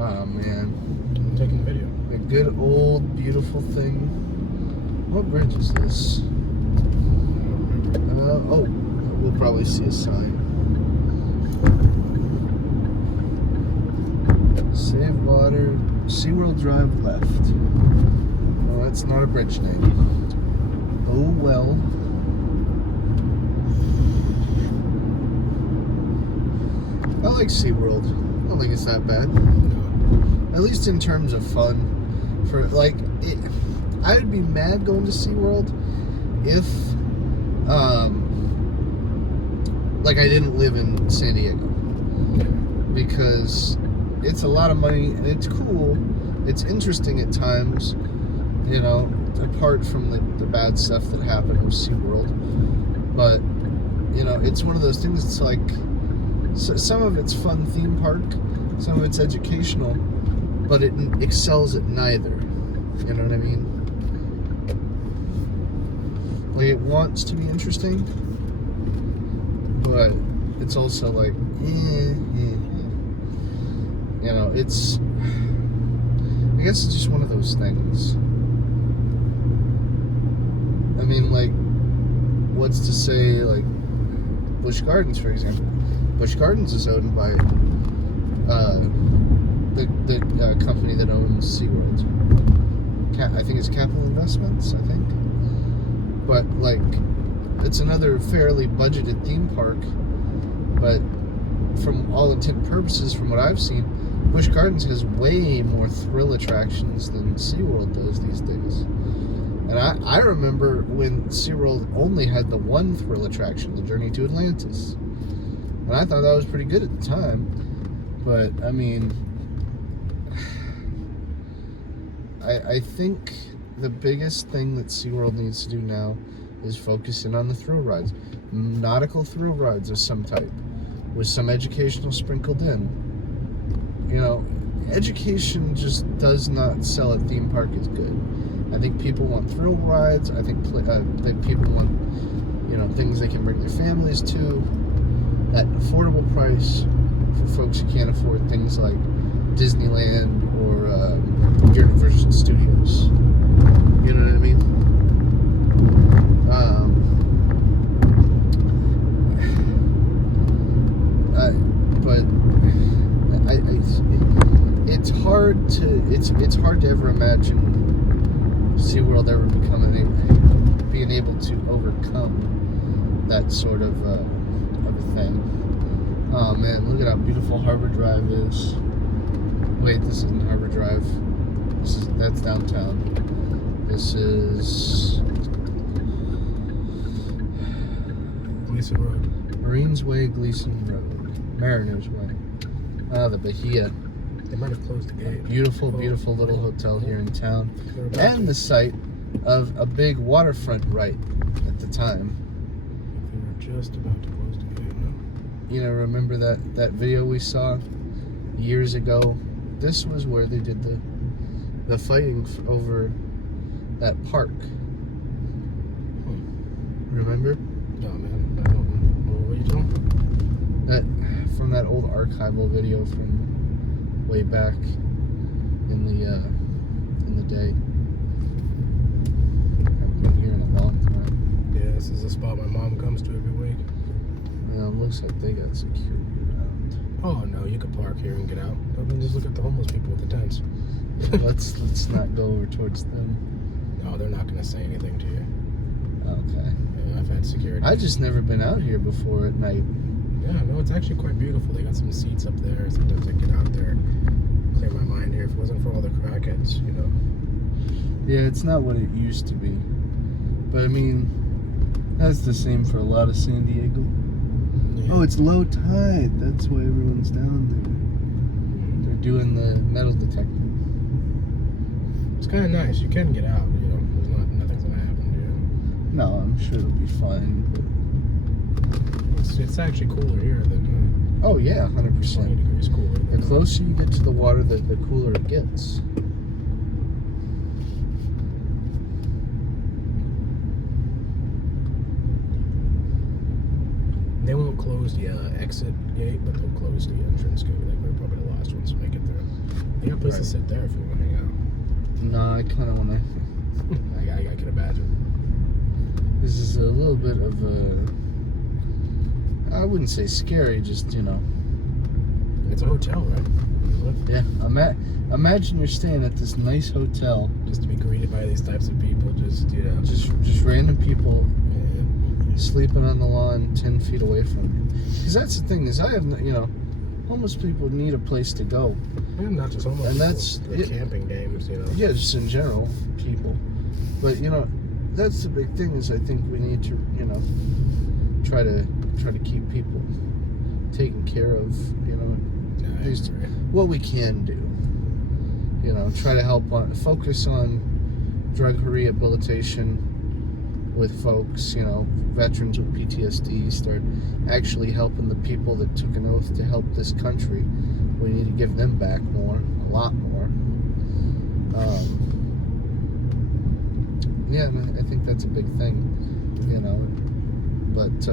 Oh, man. I'm taking a video. A good old beautiful thing. What bridge is this? Oh, we'll probably see a sign. Save water, SeaWorld Drive left. Well, that's not a bridge name. Oh well. I like SeaWorld. I don't think it's that bad. At least in terms of fun. For like, I would be mad going to SeaWorld if, like I didn't live in San Diego. Because it's a lot of money and it's cool. It's interesting at times, you know, apart from the bad stuff that happened with SeaWorld. But, you know, it's one of those things, it's like, so some of it's fun theme park, some of it's educational, but it excels at neither. You know what I mean? Like, it wants to be interesting, but it's also like, you know, it's, I guess it's just one of those things. I mean, like, what's to say, like, Busch Gardens, for example. Busch Gardens is owned by the company that owns SeaWorld. I think it's Capital Investments, I think. But, like, it's another fairly budgeted theme park. But from all intent and purposes, from what I've seen, Busch Gardens has way more thrill attractions than SeaWorld does these days. And I remember when SeaWorld only had the one thrill attraction, the Journey to Atlantis. And I thought that was pretty good at the time. But, I mean, I think the biggest thing that SeaWorld needs to do now is focus in on the thrill rides. Nautical thrill rides of some type, with some educational sprinkled in. You know, education just does not sell a theme park as good. I think people want thrill rides. I think people want, you know, things they can bring their families to at an affordable price for folks who can't afford things like Disneyland or Universal Studios. You know what I mean? It's hard to ever imagine SeaWorld ever being able to overcome that sort of a thing. Oh man, look at how beautiful Harbor Drive is. Wait, this isn't Harbor Drive. That's downtown. This is Gleason Road. Marines Way, Gleason Road. Mariners Way. The Bahia. They might have closed the gate. Beautiful, beautiful little hotel here in town. And the site of a big waterfront right at the time. They were just about to close the gate, no? You know, remember that video we saw years ago? This was where they did the fighting over that park. Remember? No, man. I don't know. What were you talking about? From that old archival video from way back in the day. Haven't been here in a long time. Yeah, this is a spot my mom comes to every week. Well, it looks like they got security around. Oh no, you could park here and get out. I mean, just look at the homeless people with the tents. Yeah, let's not go over towards them. No, they're not gonna say anything to you. Okay. Yeah, I've had security. I just never been out here before at night. Yeah, no, it's actually quite beautiful. They got some seats up there. Sometimes I get out there, clear my mind here. If it wasn't for all the crackheads, you know. Yeah, it's not what it used to be. But I mean, that's the same for a lot of San Diego. Yeah. Oh, it's low tide. That's why everyone's down there. They're doing the metal detecting. It's kind of nice. You can get out, you know. Nothing's gonna happen to you. No, I'm sure it'll be fine. But It's actually cooler here than oh yeah, 20 100%. degrees cooler. The closer you get to the water, the cooler it gets. They won't close the exit gate, but they'll close the entrance gate. Like we're probably the last ones to make it there. You got a place to sit there if you want to hang out. No, I kind of want to. I can imagine. This is a little bit of I wouldn't say scary, just, you know. It's a hotel, right? Yeah. Imagine you're staying at this nice hotel. Just to be greeted by these types of people, just, you know. Just random people Yeah. sleeping on the lawn 10 feet away from you. Because that's the thing, is I have, you know, homeless people need a place to go. And not just homeless And people, that's the camping games, you know. Yeah, just in general, people. But, you know, that's the big thing, is I think we need to, you know, try to keep people taken care of, you know, at least what we can do. You know, try to focus on drug rehabilitation with folks, you know, veterans with PTSD, start actually helping the people that took an oath to help this country. We need to give them back more, a lot more. Yeah, and I think that's a big thing, you know. But,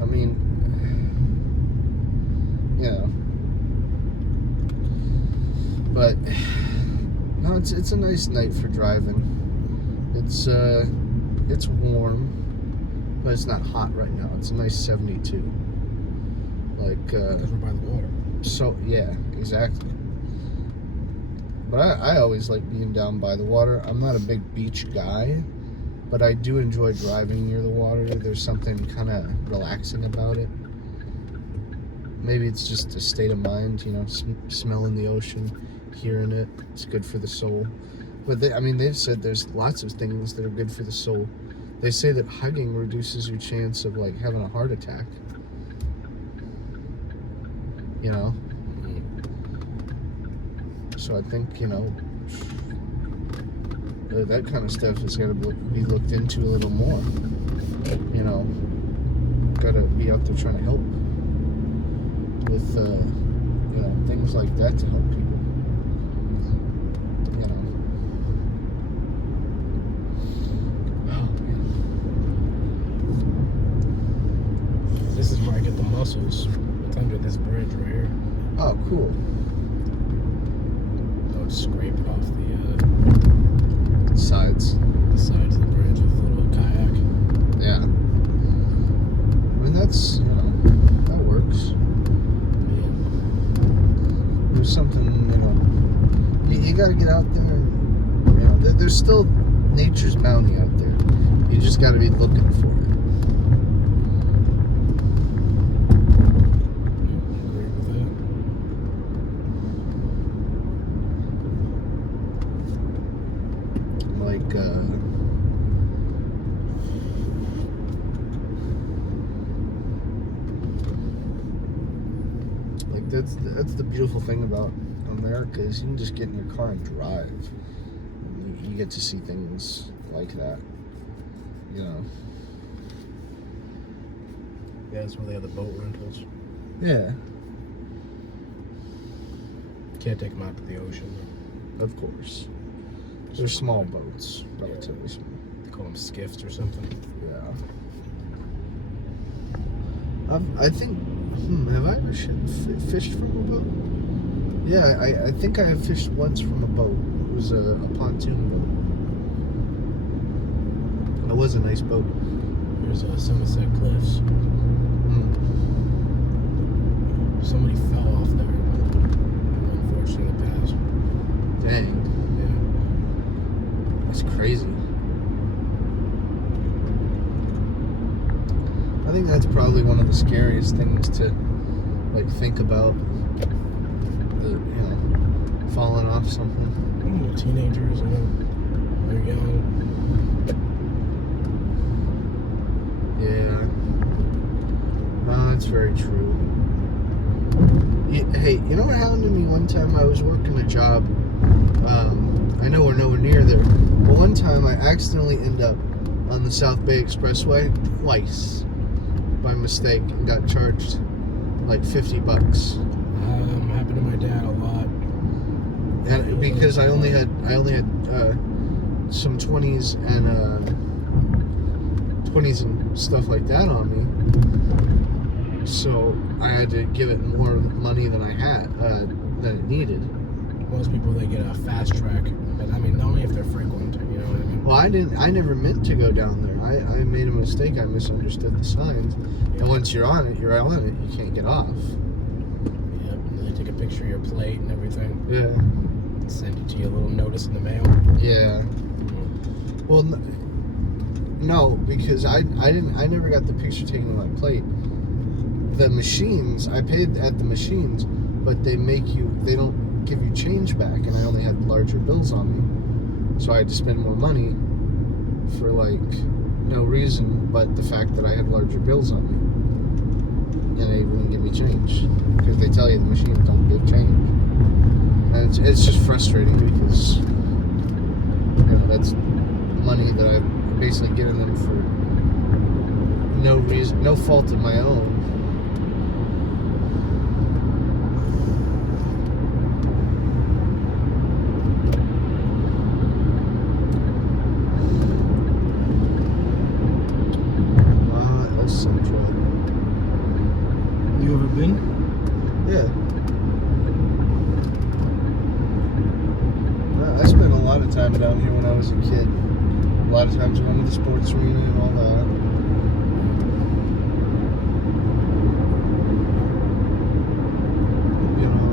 I mean, you know. But, no, it's a nice night for driving. It's warm, but it's not hot right now. It's a nice 72. Like, because we're by the water. So, yeah, exactly. But I always like being down by the water. I'm not a big beach guy, but I do enjoy driving near the water. There's something kind of relaxing about it. Maybe it's just a state of mind, you know, smelling the ocean, hearing it. It's good for the soul. But they've said there's lots of things that are good for the soul. They say that hugging reduces your chance of, like, having a heart attack. You know? So I think, you know, that kind of stuff has got to be looked into a little more. You know, got to be out there trying to help with, you know, things like that to help people. You know. Oh, man. This is where I get the mussels. It's under this bridge right here. Oh, cool. Scrape it off the sides of the bridge with a little kayak. Yeah. I mean, that's, you know, that works. Yeah. There's something, you know, you got to get out there and, you know, there's still nature's bounty out there. You just got to be looking for it. That's the beautiful thing about America, is you can just get in your car and drive. You get to see things like that, you know. Yeah, that's where they have the boat rentals. Yeah. Can't take them out to the ocean, though. Of course. They're small boats, relatively small. They call them skiffs or something. Yeah. I think, have I ever fished from a boat? Yeah, I think I have fished once from a boat. It was a pontoon boat. It was a nice boat. Here's Somerset Cliffs. Somebody fell off there. Unfortunately, passed. Dang. Yeah. That's crazy. I think that's probably one of the scariest things to, like, think about. You know, falling off something. Teenagers, you know, they're young. Yeah. No, that's very true. Hey, you know what happened to me one time? I was working a job. I know we're nowhere near there, but one time I accidentally ended up on the South Bay Expressway twice by mistake and got charged like $50. Happened to my dad a lot. And because I only had some 20s and stuff like that on me. So I had to give it more money than I had, than it needed. Most people, they get a fast track, but I mean, only if they're frequent, you know what I mean? Well, I never meant to go down there. I made a mistake. I misunderstood the signs. Yeah. And once you're on it, you can't get off. Yep, and they take a picture of your plate and everything. Yeah. Send it to you, a little notice in the mail. Yeah. Well, no, because I never got the picture taken of my plate. The machines, I paid at the machines, but they don't give you change back, and I only had larger bills on me. So I had to spend more money for like no reason but the fact that I had larger bills on me. And they wouldn't give me change. Because they tell you the machines don't give change. And it's just frustrating because that's money that I'm basically giving them for no reason, no fault of my own. Central. You ever been? Yeah. I spent a lot of time down here when I was a kid. A lot of times going to the sports arena and all that. You know,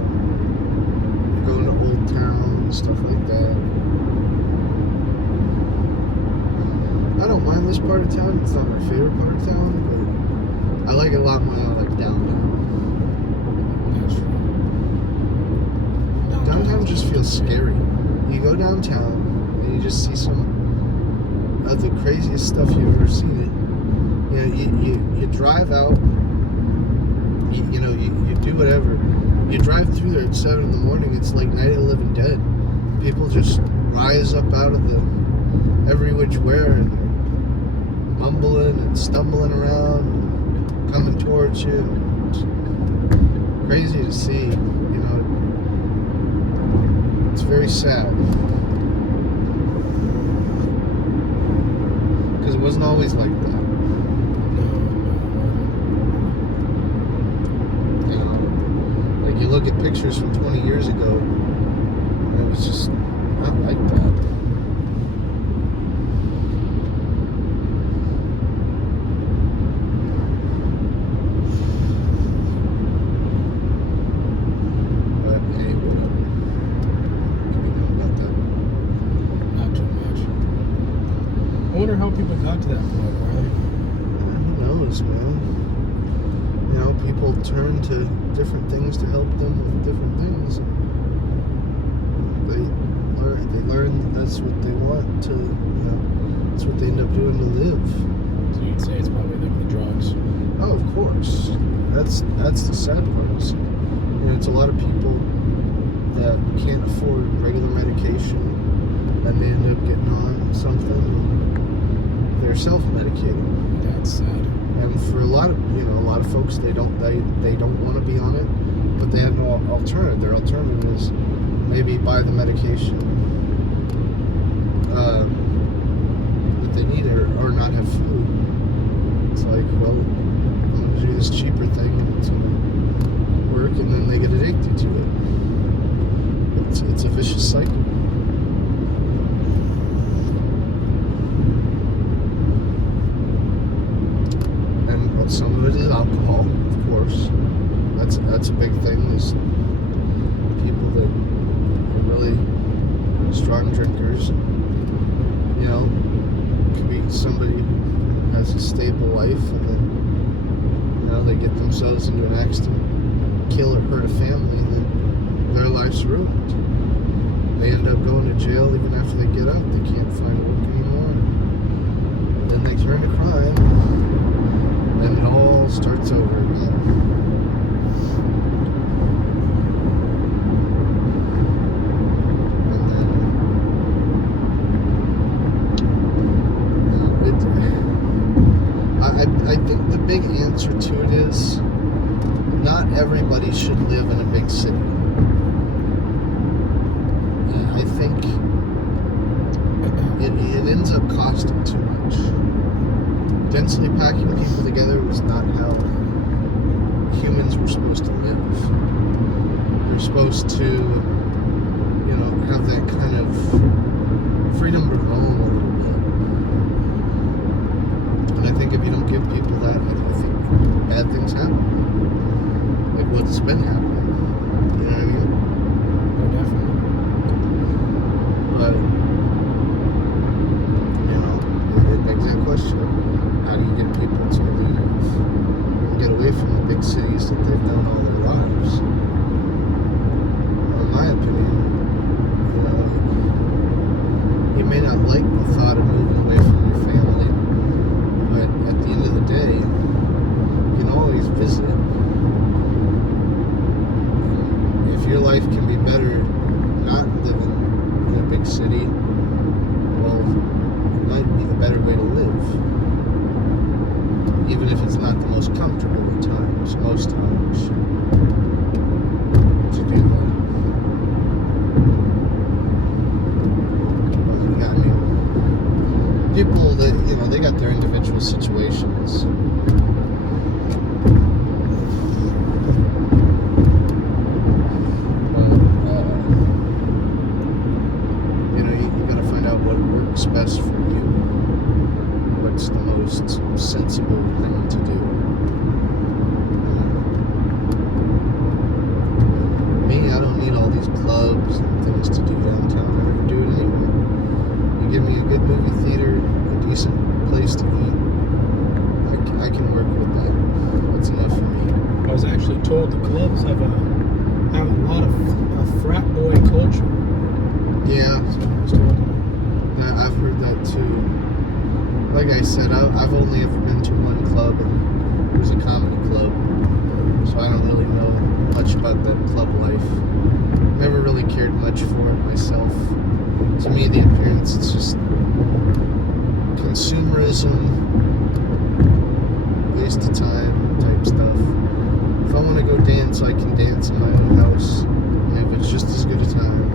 going to Old Town and stuff like that. I don't mind this part of town. It's not my favorite part of town, but I like it a lot more than I like downtown. Downtown just feels scary. You go downtown and you just see some of the craziest stuff you've ever seen. You drive out. You do whatever. You drive through there at 7 in the morning. It's like Night of the Living Dead. People just rise up out of the every which where and mumbling and stumbling around, and coming towards you. It's crazy to see, It's very sad. Because it wasn't always like that. Like you look at pictures from 20 years ago, and it was just not like that. I wonder how people got to that point, right? Who knows, man? People turn to different things to help them with different things. They learn that that's what they want to, that's what they end up doing to live. So you'd say it's probably like the drugs. Oh, of course. That's the sad part. It's a lot of people that can't afford regular medication, and they end up getting on something, and they're self-medicating. That's sad. And for a lot of folks, they don't want to be on it, but they have no alternative. Their alternative is maybe buy the medication that they need, or not have food. It's like, well, I'm going to do this cheaper thing, and it's going to work, and then they get addicted to it. It's a vicious cycle. And some of it is alcohol, of course. That's a big thing. Is people that are really strong drinkers. Could be somebody who has a stable life, and then they get themselves into an accident, kill or hurt a family, and then their life's ruined. They end up going to jail even after they get out. They can't find work anymore. Then they turn to crime, and it all starts over again. And then I think the big answer to it is not everybody should live in a big city. I think it ends up costing too much. Densely packing people together was not how humans were supposed to live. They're supposed to, you know, have that kind of freedom to roam a little bit. And I think if you don't give people that, I think bad things happen. Like what's been happening. You know what I mean? Oh, definitely. But, you know, it begs that question. How do you get people to leave and get away from the big cities that they've known all their lives? Well, in my opinion, you know, you may not like the thought of moving away from your family, but at the end of the day, you can always visit. If your life can be better not living in a big city, well, it might be the better way to live. Even if it's not the most comfortable at times, most times, to do that. But, yeah, I mean, people that, you know, they got their individual situations. What's best for you? What's the most sensible thing to do? Me, I don't need all these clubs and things to do downtown. I never do it anyway. You give me a good movie theater, a decent place to eat, I can work with that. That's enough for me. I was actually told the clubs have a lot of frat boy culture. Yeah. So I was told. I've heard that too. Like I said, I've only ever been to one club, and it was a comedy club, so I don't really know much about that club life. Never really cared much for it myself. To me, the appearance, it's just consumerism, waste of time type stuff. If I want to go dance, I can dance in my own house, and if it's just as good a time.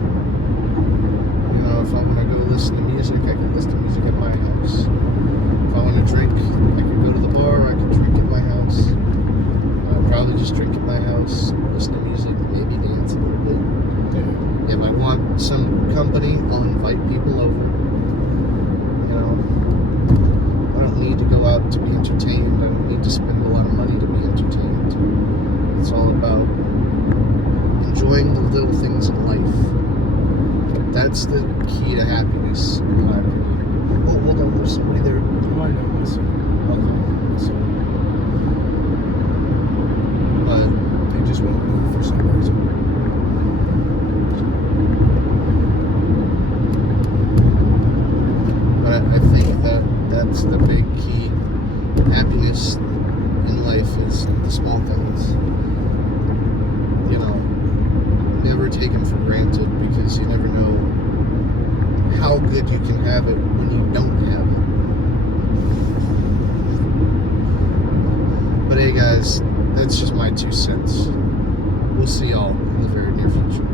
You know, if I want to go listen to music, I can listen to music at my house. If I want to drink, I can go to the bar, I can drink at my house. I'll probably just drink at my house, listen to music, maybe dance a little bit. Yeah. If I want some company, I'll invite people over. You know, I don't need to go out to be entertained. I don't need to spend a lot of money to be entertained. It's all about enjoying the little things in life. That's the key to happiness, in my opinion. Oh, hold on, there's somebody there. Oh, I know, listen. Okay. So, But they just won't move for some reason. But I think that's the big key. Happiness in life is the small things. You know, never take them for granted, because you never know how good you can have it when you don't have it. But hey guys, that's just my 2 cents. We'll see y'all in the very near future.